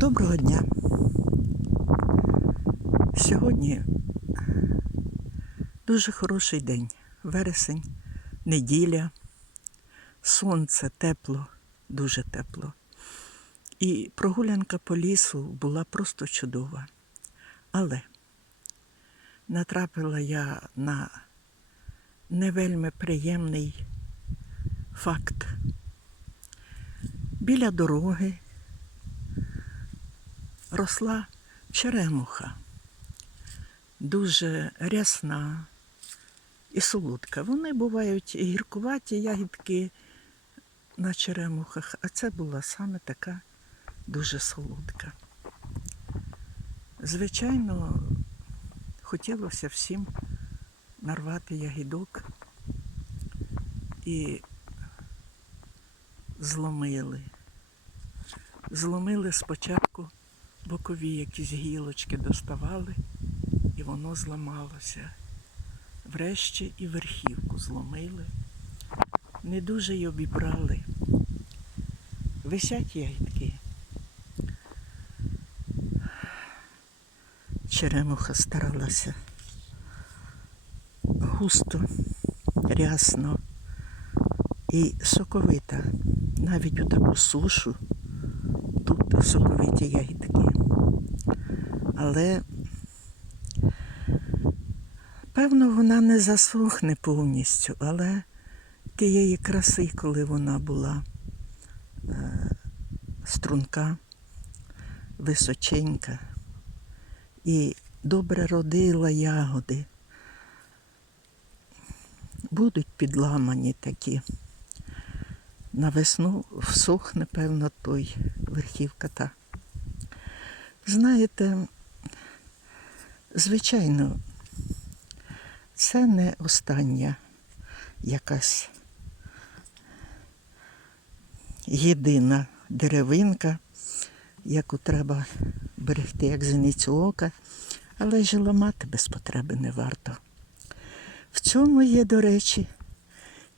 Доброго дня. Сьогодні дуже хороший день. Вересень, неділя, сонце тепло, дуже тепло. І прогулянка по лісу була просто чудова. Але натрапила я на не вельми приємний факт. Біля дороги росла черемуха, дуже рясна і солодка. Вони бувають гіркуваті ягідки на черемухах, а це була саме така дуже солодка. Звичайно, хотілося всім нарвати ягідок і зломили. Зломили спочатку бокові якісь гілочки доставали, і воно зламалося. Врешті і верхівку зломили. Не дуже й обібрали. Висять ягідки. Черемуха старалася густо, рясно і соковита. Навіть у таку сушу тут соковиті ягідки. Але, певно, вона не засохне повністю, але тієї краси, коли вона була е, струнка, височенька і добре родила ягоди, будуть підламані такі. На весну всохне, певно, той верхівка та. Знаєте, звичайно, це не остання якась єдина деревинка, яку треба берегти як зеницю ока, але ж ламати без потреби не варто. В цьому є, до речі,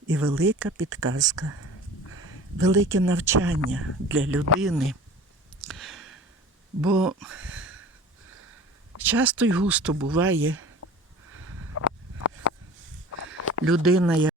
і велика підказка, велике навчання для людини. Бо часто й густо буває. Людина,